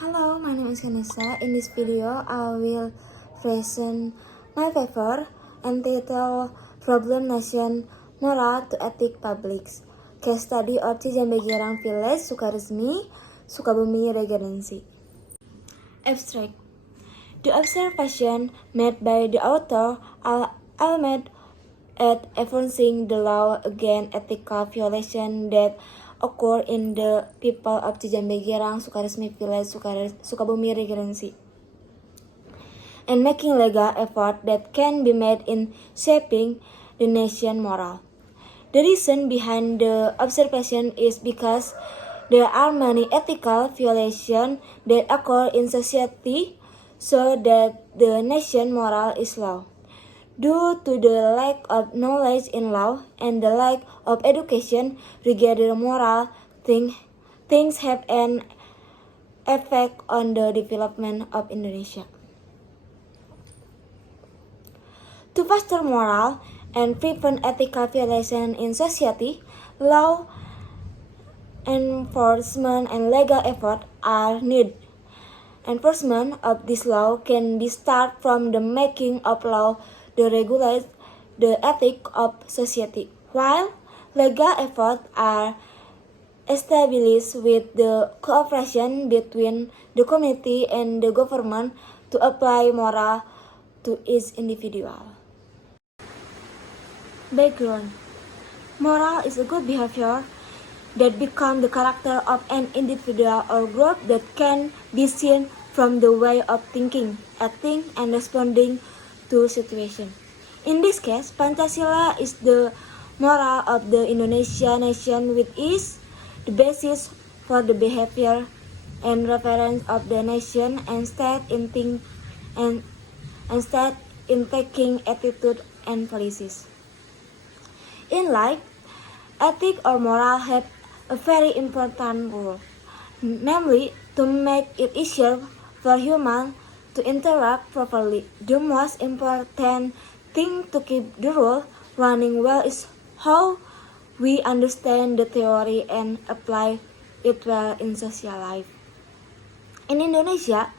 Hello, my name is Kanisa. In this video, I will present my paper entitled Problem Nation Moral to Ethic Publics. Case study of Cijambe Girang Village, Sukaresmi, Sukabumi Regency. Abstract. The observation made by the author are made at enforcing the law against ethical violation that occur in the people of Cijambe Girang, Sukaresmi Village, Sukabumi Regency, and making legal effort that can be made in shaping the nation moral. The reason behind the observation is because there are many ethical violations that occur in society, so that the nation moral is low. Due to the lack of knowledge in law and the lack of education regarding moral things have an effect on the development of Indonesia. To foster moral and prevent ethical violation in society, law enforcement and legal effort are needed. Enforcement of this law can be started from the making of law that regulate the ethics of society, while legal efforts are established with the cooperation between the community and the government to apply moral to each individual. Background. Moral is a good behavior that becomes the character of an individual or group that can be seen from the way of thinking, acting, and responding to situations. In this case, Pancasila is the moral of the Indonesian nation, which is the basis for the behavior and reference of the nation and state in taking attitude and policies. In life, ethics or moral have a very important role, namely to make it easier for humans to interact properly. The most important thing to keep the rule running well is how we understand the theory and apply it well in social life. In Indonesia,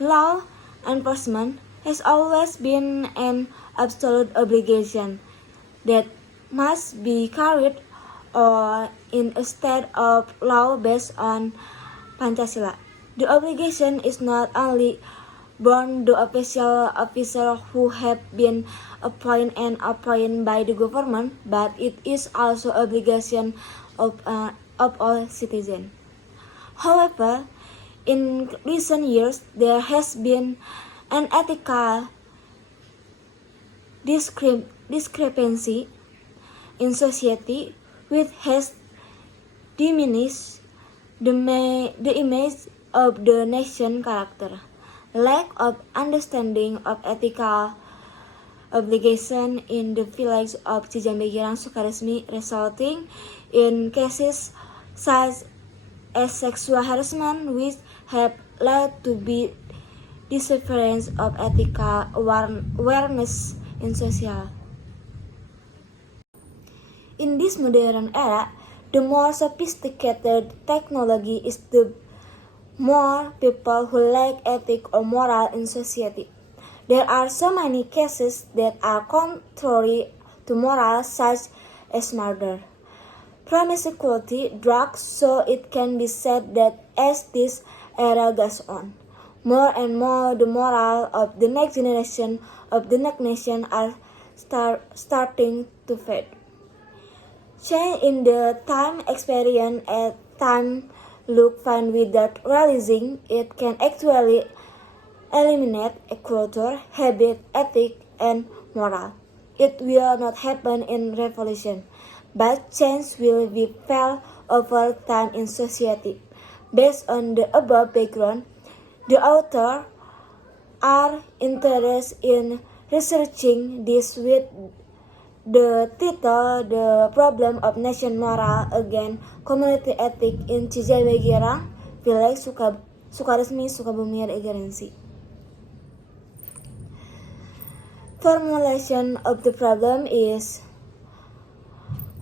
law enforcement has always been an absolute obligation that must be carried out in a state of law based on Pancasila. The obligation is not only bound to officers who have been appointed by the government, but it is also obligation of all citizens. However, in recent years, there has been an ethical discrepancy in society which has diminished the image of the nation character. Lack of understanding of ethical obligation in the village of Cijambe Girang, Sukaresmi, resulting in cases such as sexual harassment, which have led to be disappearance of ethical awareness in social. In this modern era, the more sophisticated technology is, the more people who lack ethics or moral in society. There are so many cases that are contrary to moral, such as murder, promiscuity, drugs, so it can be said that as this era goes on, more and more the moral of the next generation of the next nation are starting to fade. Change in the time experience at time look fine without realizing it can actually eliminate a culture, habit, ethic, and moral. It will not happen in revolution, but change will be felt over time in society. Based on the above background, the author are interested in researching this with the title The Problem of Nation Moral Against Community Ethics in Cijambe Girang Village, Sukaresmi, Sukabumi Regency. Formulation of the problem is: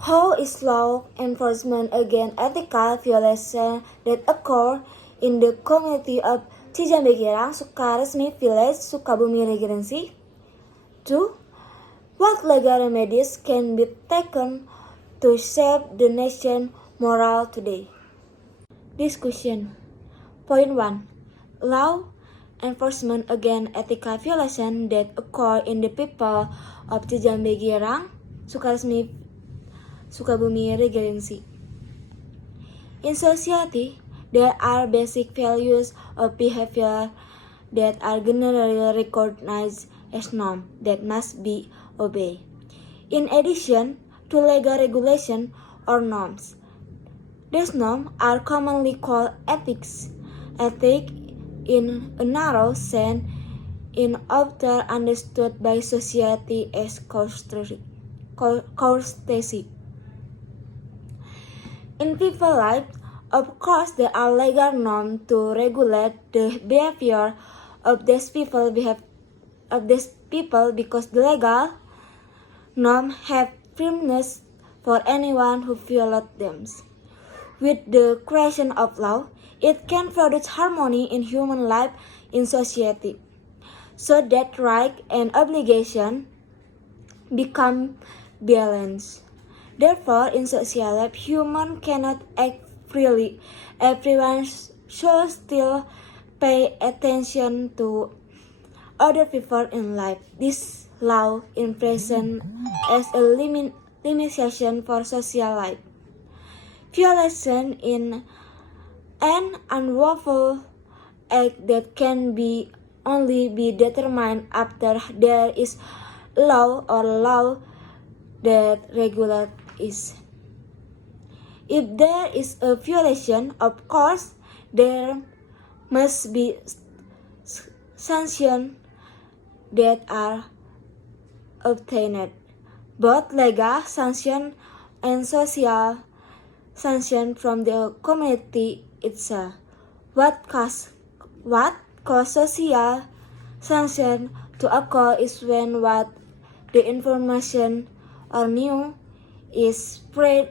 how is law enforcement against ethical violations that occur in the community of Cijambe-Girang, Sukaresmi Village, Sukabumi Regency? 2. What legal remedies can be taken to shape the nation's moral today? Discussion. Point 1. Law enforcement against ethical violations that occur in the people of Cijambe-Girang, Sukaresmi, Sukabumi Regency. In society, there are basic values of behavior that are generally recognized as norms that must be obeyed. In addition to legal regulation or norms, these norms are commonly called ethics. Ethics, in a narrow sense, is often understood by society as courtesy. In people's lives, of course, there are legal norms to regulate the behavior of these people because the legal norms have firmness for anyone who violates them. With the creation of law, it can produce harmony in human life in society, so that right and obligation become balanced. Therefore, in social life, humans cannot act freely. Everyone should still pay attention to other people in life. This law is present as a limitation for social life. Violation in an unlawful act that can only be determined after there is law or law that regulates it. If there is a violation, of course, there must be sanctions that are obtained, both legal sanctions and social sanctions from the community itself. What causes social sanction to occur is when what the information or news is spread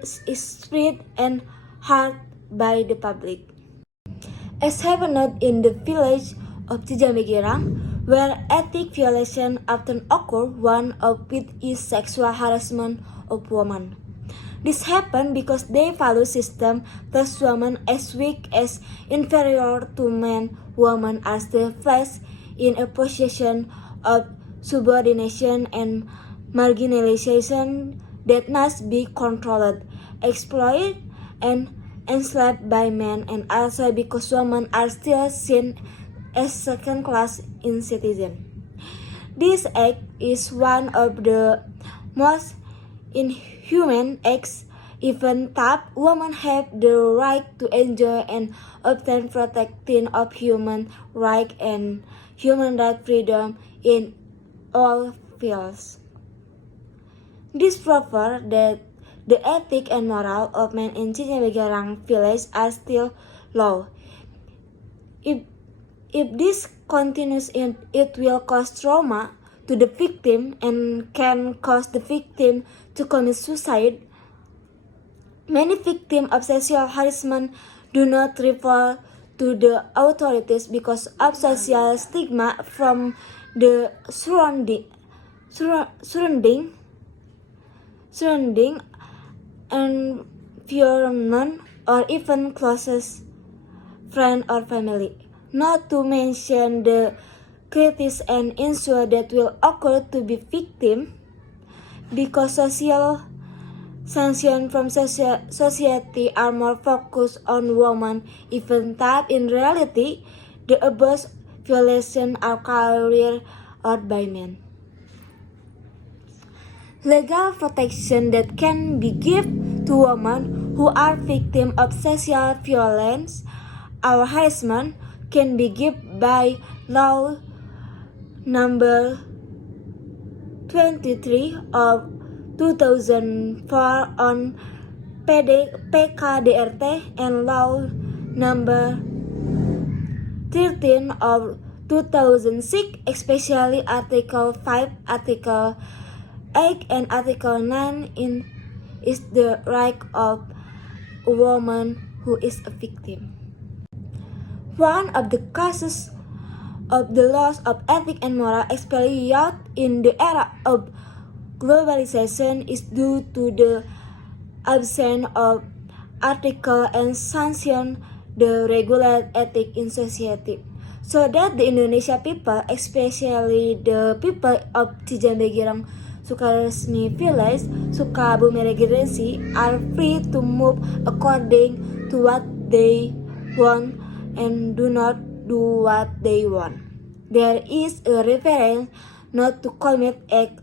and heard by the public. As happened in the village of Cijambe-Girang, where ethic violations often occur, one of which is sexual harassment of women. This happened because they value system plus women as weak as inferior to men. Women are still placed in a position of subordination and marginalization that must be controlled, exploited, and enslaved by men, and also because women are still seen as second-class citizens. This act is one of the most inhuman acts. Even though women have the right to enjoy and obtain protection of human rights and human right freedom in all fields. This proves that the ethic and moral of men in Cijambe-Girang village are still low. If this continues, it will cause trauma to the victim and can cause the victim to commit suicide. Many victims of sexual harassment do not report to the authorities because of social stigma from the surrounding environment or even closest friend or family. Not to mention the critics and issue that will occur to be victim because social sanctions from society are more focused on women, even though in reality the abuse violations are carried out by men. Legal protection that can be given to women who are victims of sexual violence or harassment can be given by Law Number 23 of 2004 on PKDRT and Law Number 13 of 2006, especially Article 5, Article 8, and Article 9 is the right of a woman who is a victim. One of the causes of the loss of ethic and moral, especially youth in the era of globalization, is due to the absence of article and sanction the regulate ethic in society. So that the Indonesia people, especially the people of Cijambe Girang Sukaresmi Village, Sukabumi Regency, are free to move according to what they want and do not do what they want. There is a reference not to commit acts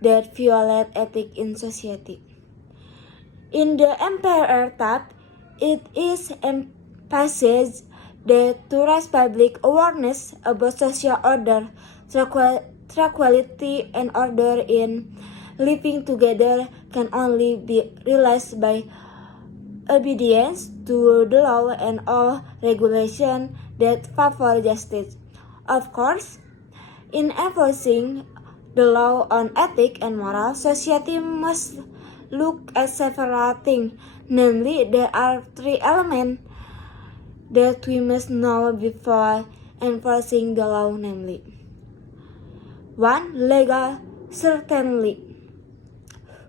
that violate ethics in society. In the Emperor Tab, it is emphasized that to raise public awareness about social order, tranquility, and order in living together can only be realized by obedience to the law and all regulation that favor justice. Of course, in enforcing the law on ethic and moral, society must look at several things. Namely, there are three elements that we must know before enforcing the law, namely 1. Legal certainty,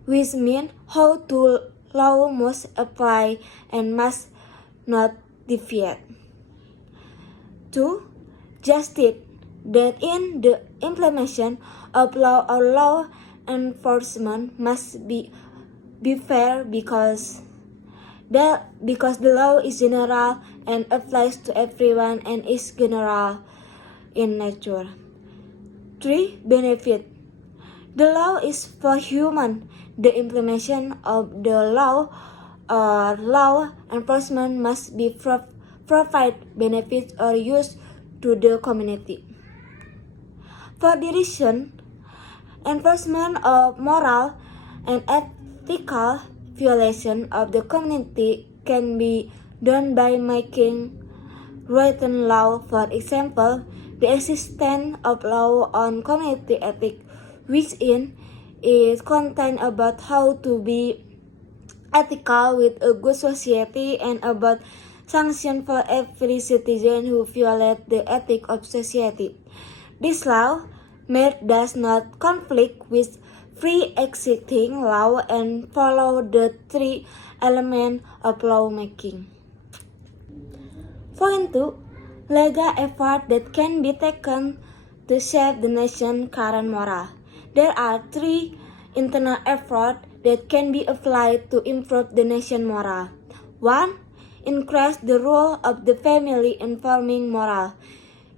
which means how to law must apply and must not deviate. 2. Justice, that in the implementation of law or law enforcement must be fair because the law is general and applies to everyone and is general in nature. 3. Benefit, the law is for human. The implementation of the law or law enforcement must be provide benefits or use to the community. For the reason, enforcement of moral and ethical violation of the community can be done by making written law. For example, the existence of law on community ethics, which is content about how to be ethical with a good society and about sanction for every citizen who violate the ethic of society. This law does not conflict with free existing law and follow the three elements of lawmaking. Point 2. Legal effort that can be taken to shape the nation's current moral. There are three internal efforts that can be applied to improve the nation's moral. 1. Increase the role of the family in forming moral.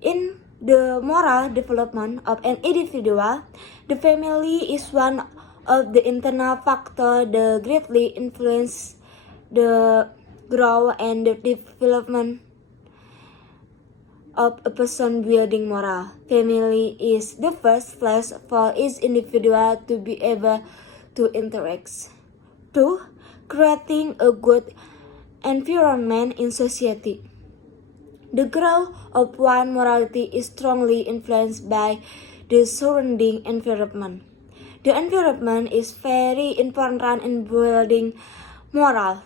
In the moral development of an individual, the family is one of the internal factors that greatly influence the growth and the development of a person building moral. Family is the first place for each individual to be able to interact. 2. Creating a good environment in society. The growth of one morality is strongly influenced by the surrounding environment. The environment is very important in building moral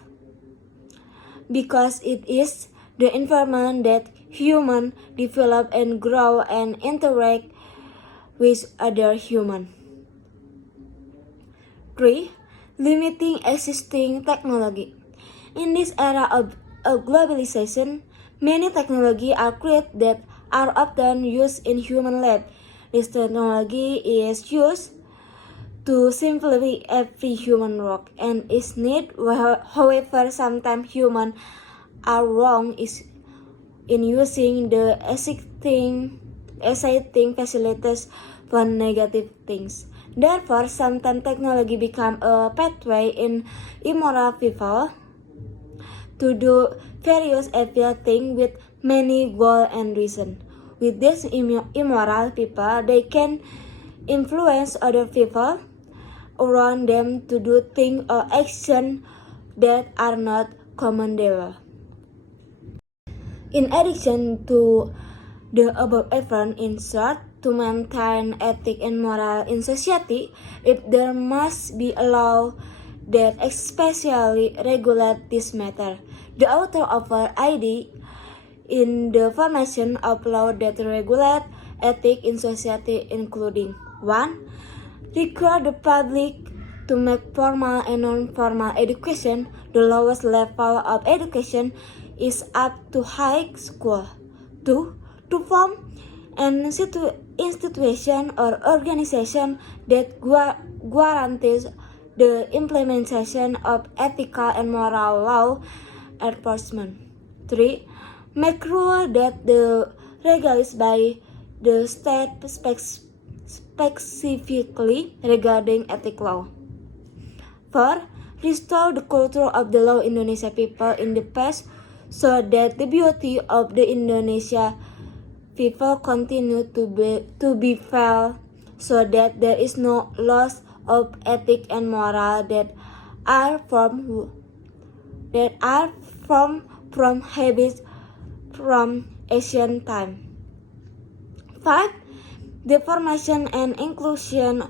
because it is the environment that humans develop and grow and interact with other humans. 3. Limiting existing technology. In this era of globalization, many technologies are created that are often used in human lab. This technology is used to simplify every human work and is needed. However, sometimes humans are wrong in using the existing facilities for negative things. Therefore, sometimes technology becomes a pathway in immoral people to do various evil things with many goals and reasons. With these immoral people, they can influence other people around them to do things or actions that are not commendable. In addition to the above effort, in short, to maintain ethics and moral in society, there must be a law that especially regulate this matter. The author of our idea in the formation of law that regulate ethics in society, including 1. Require the public to make formal and non-formal education. The lowest level of education is up to high school. 2. To form an institution or organization that guarantees the implementation of ethical and moral law enforcement. 3. Make rules that the regulated by the state specifically regarding ethic law. 4. Restore the culture of the law Indonesia people in the past so that the beauty of the Indonesia people continue to be felt, so that there is no loss of ethic and moral that are from habits from ancient time. 5. The formation and inclusion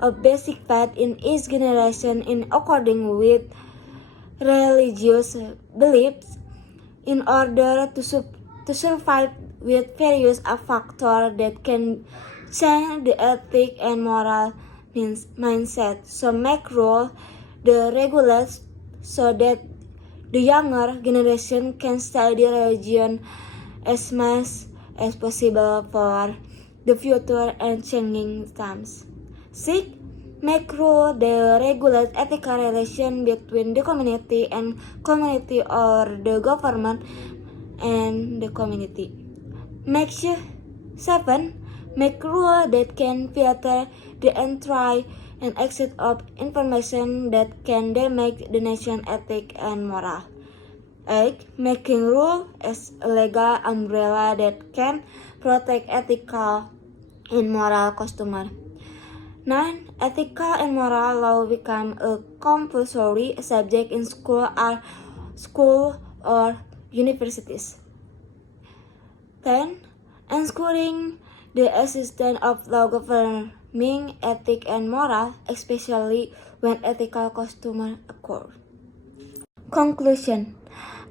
of basic faith in each generation in according with religious beliefs in order to survive with various factors that can change the ethic and moral mindset. So make rule the regulates so that the younger generation can study religion as much as possible for the future and changing times. 6. Make rule the regulate ethical relation between the community and community or the government and the community. 7. Make rule that can filter the entry and exit of information that can damage the nation ethic and moral. 8. Making rule as a legal umbrella that can protect ethical and moral customer. 9. Ethical and moral law become a compulsory subject in school or universities. 10. Ensuring the existence of law governing ethic and moral, especially when ethical customer occur. Conclusion.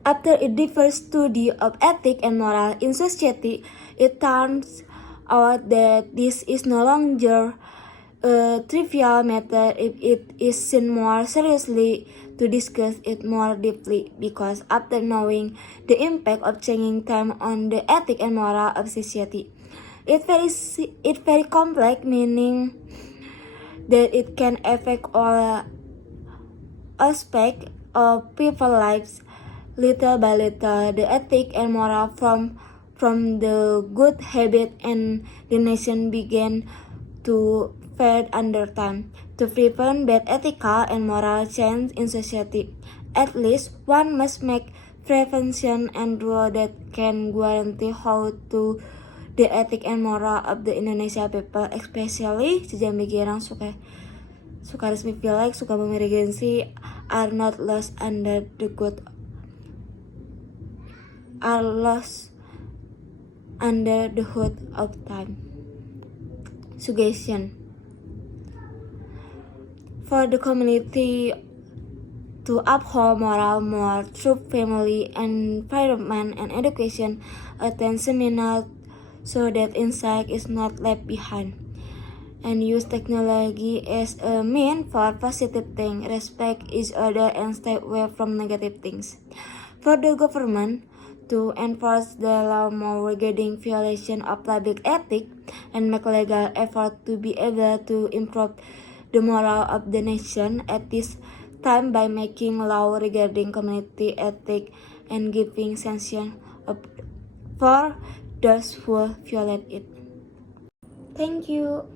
After a deeper study of ethic and moral in society, it turns out that this is no longer a trivial matter if it is seen more seriously to discuss it more deeply, because after knowing the impact of changing time on the ethic and moral of society, it's very complex, meaning that it can affect all aspects of people's lives. Little by little, the ethic and moral from the good habit and the nation began to fade under time. To prevent bad ethical and moral change in society, at least one must make prevention and rule that can guarantee how to the ethic and moral of the Indonesia people, especially si Jambi Girang suka resmi pilek, suka memergensi, are lost under the hood of time. Suggestion. For the community to uphold moral more through family, environment, and education, attend seminars so that insight is not left behind, and use technology as a means for positive things, respect each other, and stay away from negative things. For the government to enforce the law more regarding violation of public ethics and make legal effort to be able to improve the moral of the nation at this time by making law regarding community ethics and giving sanction for those who violate it. Thank you.